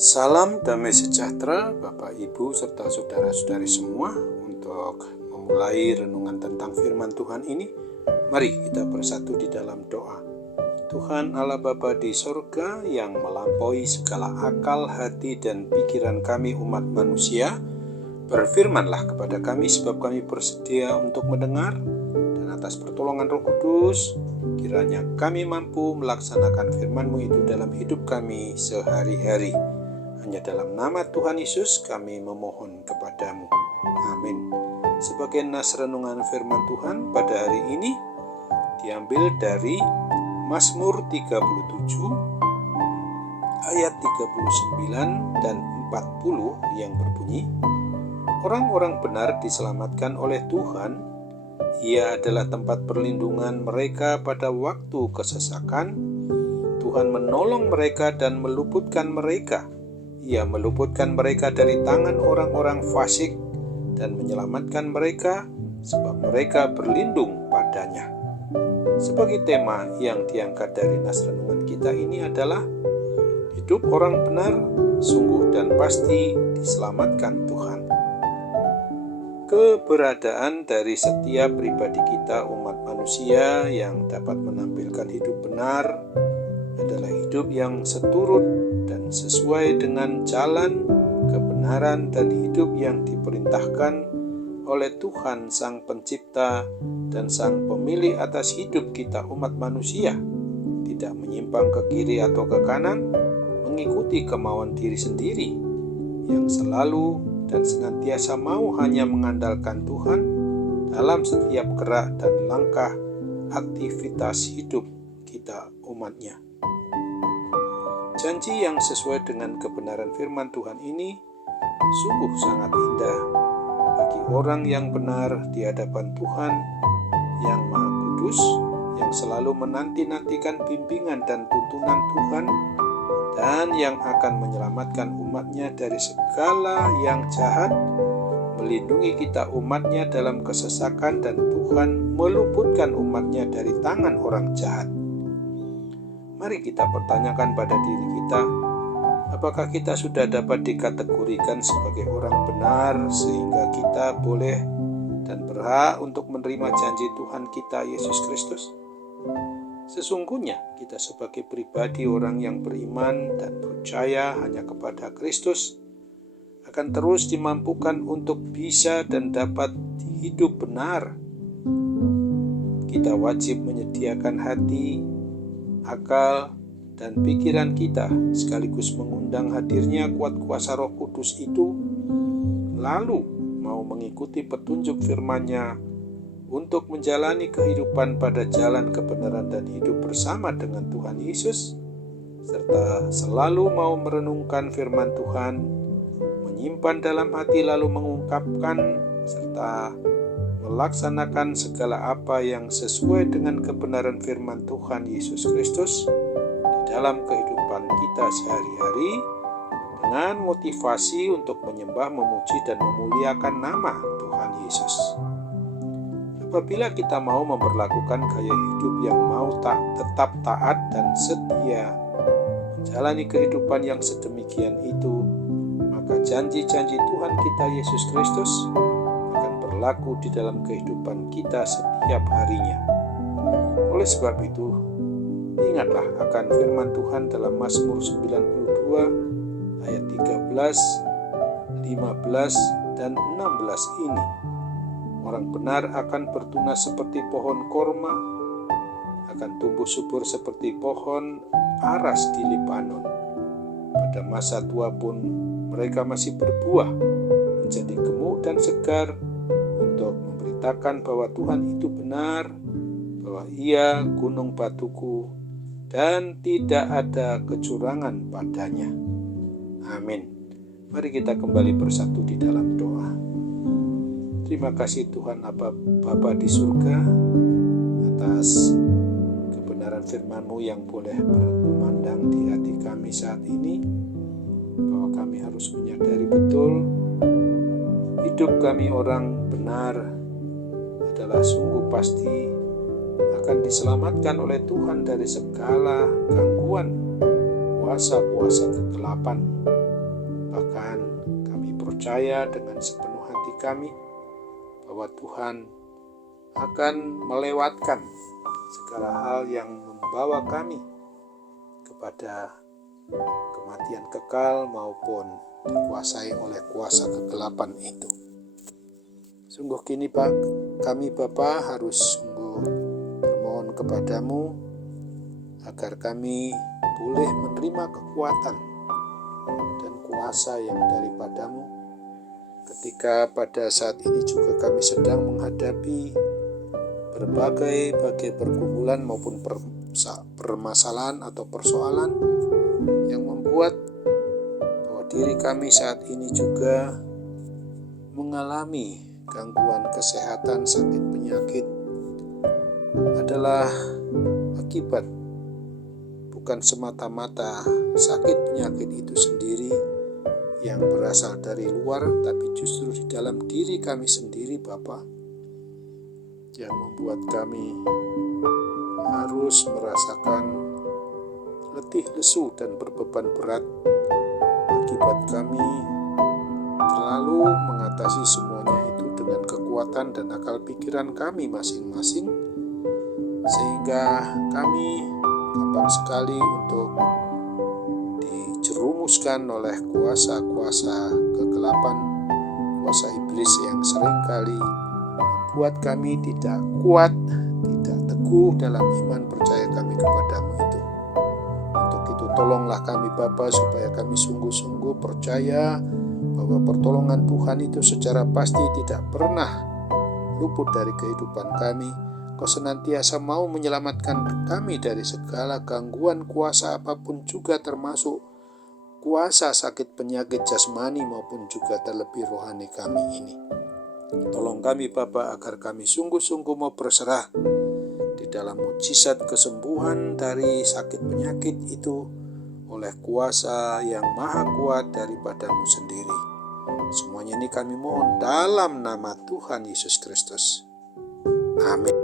Salam damai sejahtera Bapak Ibu serta saudara-saudari semua. Untuk memulai renungan tentang firman Tuhan ini, mari kita bersatu di dalam doa. Tuhan Allah Bapa di sorga yang melampaui segala akal, hati, dan pikiran kami umat manusia, berfirmanlah kepada kami sebab kami bersedia untuk mendengar, dan atas pertolongan Roh Kudus kiranya kami mampu melaksanakan firman-Mu itu dalam hidup kami sehari-hari. Hanya dalam nama Tuhan Yesus kami memohon kepadamu. Amin. Sebagai nas renungan firman Tuhan pada hari ini diambil dari Mazmur 37 ayat 39 dan 40 yang berbunyi, orang-orang benar diselamatkan oleh Tuhan. Ia adalah tempat perlindungan mereka pada waktu kesesakan. Tuhan menolong mereka dan meluputkan mereka. Ia meluputkan mereka dari tangan orang-orang fasik dan menyelamatkan mereka sebab mereka berlindung padanya. Sebagai tema yang diangkat dari nas renungan kita ini adalah hidup orang benar sungguh dan pasti diselamatkan Tuhan. Keberadaan dari setiap pribadi kita umat manusia yang dapat menampilkan hidup benar adalah hidup yang seturut dan sesuai dengan jalan kebenaran dan hidup yang diperintahkan oleh Tuhan Sang Pencipta dan Sang Pemilik atas hidup kita umat manusia, tidak menyimpang ke kiri atau ke kanan, mengikuti kemauan diri sendiri, yang selalu dan senantiasa mau hanya mengandalkan Tuhan dalam setiap gerak dan langkah aktivitas hidup kita umatnya. Janji yang sesuai dengan kebenaran firman Tuhan ini sungguh sangat indah bagi orang yang benar di hadapan Tuhan yang Maha Kudus, yang selalu menanti-nantikan bimbingan dan tuntunan Tuhan, dan yang akan menyelamatkan umatnya dari segala yang jahat, melindungi kita umatnya dalam kesesakan, dan Tuhan meluputkan umatnya dari tangan orang jahat. Mari kita pertanyakan pada diri kita, apakah kita sudah dapat dikategorikan sebagai orang benar sehingga kita boleh dan berhak untuk menerima janji Tuhan kita Yesus Kristus? Sesungguhnya kita sebagai pribadi orang yang beriman dan percaya hanya kepada Kristus akan terus dimampukan untuk bisa dan dapat hidup benar. Kita wajib menyediakan hati, akal, dan pikiran kita sekaligus mengundang hadirnya kuat kuasa Roh Kudus itu, lalu mau mengikuti petunjuk firman-Nya untuk menjalani kehidupan pada jalan kebenaran dan hidup bersama dengan Tuhan Yesus, serta selalu mau merenungkan firman Tuhan, menyimpan dalam hati lalu mengungkapkan serta melaksanakan segala apa yang sesuai dengan kebenaran firman Tuhan Yesus Kristus di dalam kehidupan kita sehari-hari, dengan motivasi untuk menyembah, memuji, dan memuliakan nama Tuhan Yesus. Apabila kita mau memperlakukan gaya hidup yang mau tetap taat dan setia menjalani kehidupan yang sedemikian itu, maka janji-janji Tuhan kita Yesus Kristus akan berlaku di dalam kehidupan kita setiap harinya. Oleh sebab itu, ingatlah akan firman Tuhan dalam Mazmur 92 ayat 13, 15, dan 16 ini. Orang benar akan bertunas seperti pohon korma, akan tumbuh subur seperti pohon aras di Libanon. Pada masa tua pun mereka masih berbuah, menjadi gemuk dan segar, untuk memberitakan bahwa Tuhan itu benar, bahwa Ia gunung batuku, dan tidak ada kecurangan padanya. Amin. Mari kita kembali bersatu di dalam doa. Terima kasih Tuhan Bapa di surga atas kebenaran firman-Mu yang boleh berkumandang di hati kami saat ini, bahwa kami harus menyadari betul hidup kami orang benar adalah sungguh pasti akan diselamatkan oleh Tuhan dari segala gangguan kuasa-kuasa kegelapan Bahkan kami percaya dengan sepenuh hati kami bahwa Tuhan akan melewatkan segala hal yang membawa kami kepada kematian kekal maupun dikuasai oleh kuasa kegelapan itu. Sungguh kini kami Bapa harus sungguh bermohon kepadamu agar kami boleh menerima kekuatan dan kuasa yang daripadamu ketika pada saat ini juga kami sedang menghadapi berbagai pergumulan maupun permasalahan atau persoalan yang membuat bahwa diri kami saat ini juga mengalami gangguan kesehatan, sakit penyakit adalah akibat bukan semata-mata sakit penyakit itu sendiri yang berasal dari luar, tapi justru di dalam diri kami sendiri Bapa, yang membuat kami harus merasakan letih lesu dan berbeban berat akibat kami terlalu mengatasi semuanya itu dengan kekuatan dan akal pikiran kami masing-masing, sehingga kami gampang sekali untuk dijerumuskan oleh kuasa-kuasa kegelapan, kuasa iblis yang seringkali membuat kami tidak kuat, tidak teguh dalam iman percaya kami kepadamu itu. Untuk itu tolonglah kami Bapa supaya kami sungguh-sungguh percaya bahwa pertolongan Tuhan itu secara pasti tidak pernah luput dari kehidupan kami. Kau senantiasa mau menyelamatkan kami dari segala gangguan kuasa apapun juga, termasuk kuasa sakit penyakit jasmani maupun juga terlebih rohani kami ini. Tolong kami Bapa agar kami sungguh-sungguh mau berserah di dalam mujizat kesembuhan dari sakit penyakit itu oleh kuasa yang maha kuat daripadamu sendiri. Semuanya ini kami mohon dalam nama Tuhan Yesus Kristus. Amin.